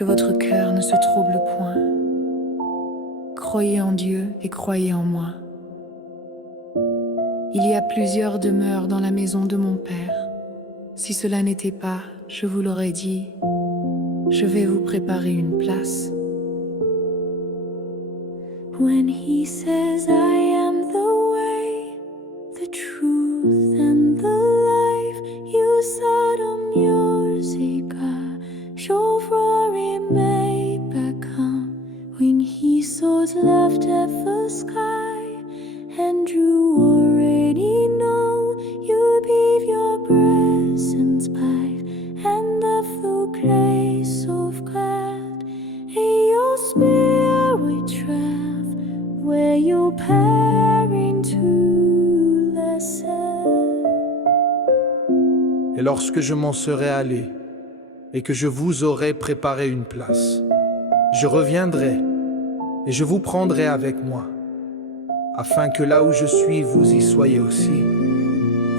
que votre cœur ne se trouble point. Croyez en Dieu et croyez en moi. Il y a plusieurs demeures dans la maison de mon Père. Si cela n'était pas, je vous l'aurais dit, je vais vous préparer une place. When he says, I am the way, the truth and the life, you Sodom, Yorsika, Chauvrari may become. When he sows left at the sky, and you already know, you leave your presence by, and the full grace of God, and your spirit travel where your parent to listen. Et lorsque je m'en serai allé, et que je vous aurai préparé une place, je reviendrai, et je vous prendrai avec moi, afin que là où je suis, vous y soyez aussi.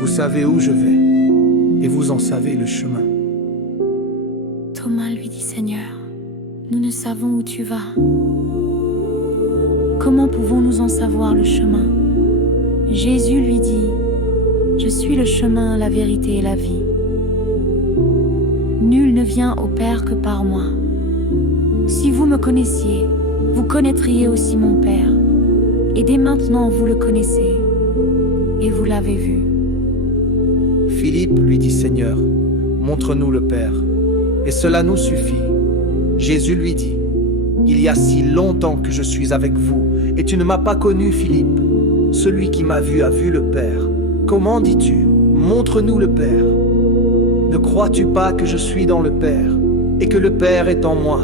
Vous savez où je vais, et vous en savez le chemin. Thomas lui dit, Seigneur, nous ne savons où tu vas. Comment pouvons-nous en savoir le chemin? Jésus lui dit, je suis le chemin, la vérité et la vie. Nul ne vient au Père que par moi. Si vous me connaissiez, vous connaîtriez aussi mon Père. Et dès maintenant vous le connaissez, et vous l'avez vu. Philippe lui dit, Seigneur, montre-nous le Père, et cela nous suffit. Jésus lui dit, il y a si longtemps que je suis avec vous, et tu ne m'as pas connu, Philippe. Celui qui m'a vu a vu le Père. Comment dis-tu, montre-nous le Père? Ne crois-tu pas que je suis dans le Père, et que le Père est en moi?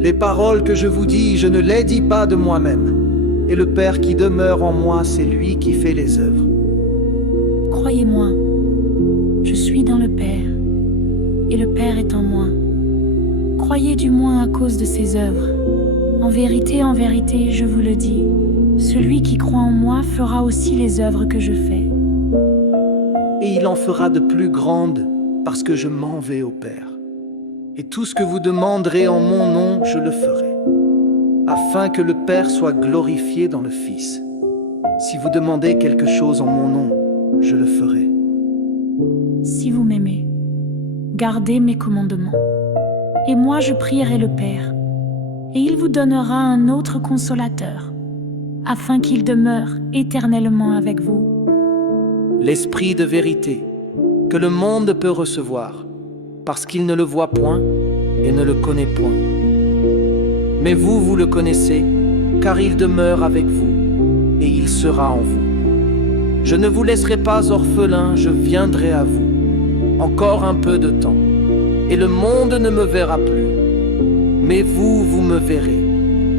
Les paroles que je vous dis, je ne les dis pas de moi-même. Et le Père qui demeure en moi, c'est lui qui fait les œuvres. Croyez-moi, je suis dans le Père, et le Père est en moi. Croyez du moins à cause de ses œuvres. En vérité, je vous le dis, celui qui croit en moi fera aussi les œuvres que je fais. Et il en fera de plus grandes, parce que je m'en vais au Père. Et tout ce que vous demanderez en mon nom, je le ferai, afin que le Père soit glorifié dans le Fils. Si vous demandez quelque chose en mon nom, je le ferai. Si vous m'aimez, gardez mes commandements. Et moi je prierai le Père, et il vous donnera un autre consolateur, afin qu'il demeure éternellement avec vous. L'Esprit de vérité, que le monde peut recevoir, parce qu'il ne le voit point et ne le connaît point. Mais vous, vous le connaissez, car il demeure avec vous, et il sera en vous. Je ne vous laisserai pas orphelin, je viendrai à vous. Encore un peu de temps, et le monde ne me verra plus. Mais vous, vous me verrez,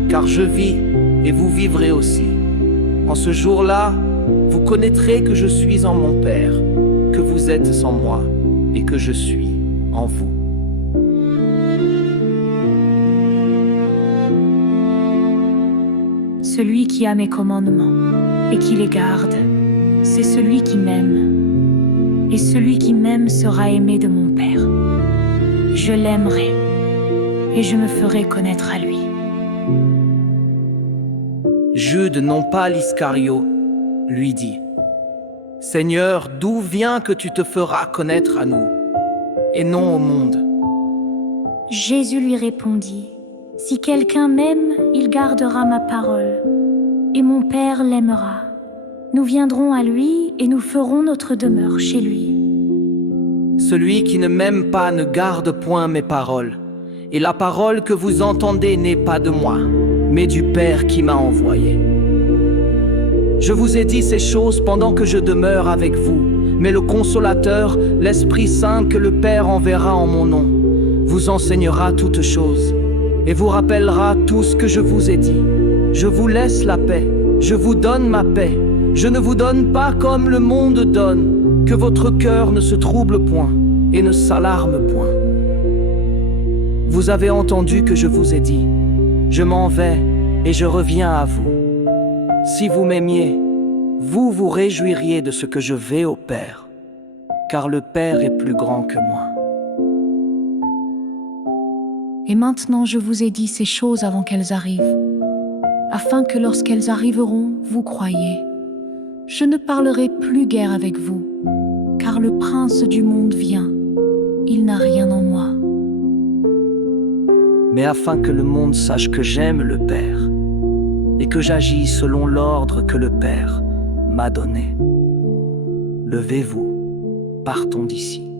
car je vis, et vous vivrez aussi. En ce jour-là, vous connaîtrez que je suis en mon Père, que vous êtes en moi, et que je suis en vous. Celui qui a mes commandements et qui les garde, c'est celui qui m'aime. Et celui qui m'aime sera aimé de mon Père. Je l'aimerai et je me ferai connaître à lui. Jude, non pas l'Iscario, lui dit, Seigneur, d'où vient que tu te feras connaître à nous, et non au monde? Jésus lui répondit, si quelqu'un m'aime, il gardera ma parole, et mon Père l'aimera. Nous viendrons à lui et nous ferons notre demeure chez lui. Celui qui ne m'aime pas ne garde point mes paroles, et la parole que vous entendez n'est pas de moi, mais du Père qui m'a envoyé. Je vous ai dit ces choses pendant que je demeure avec vous, mais le Consolateur, l'Esprit Saint que le Père enverra en mon nom, vous enseignera toutes choses, et vous rappellera tout ce que je vous ai dit. Je vous laisse la paix, je vous donne ma paix, je ne vous donne pas comme le monde donne, que votre cœur ne se trouble point et ne s'alarme point. Vous avez entendu que je vous ai dit, je m'en vais et je reviens à vous. Si vous m'aimiez, vous vous réjouiriez de ce que je vais au Père, car le Père est plus grand que moi. Et maintenant je vous ai dit ces choses avant qu'elles arrivent, afin que lorsqu'elles arriveront, vous croyiez. Je ne parlerai plus guère avec vous, car le prince du monde vient. Il n'a rien en moi. Mais afin que le monde sache que j'aime le Père, et que j'agis selon l'ordre que le Père m'a donné. Levez-vous, partons d'ici.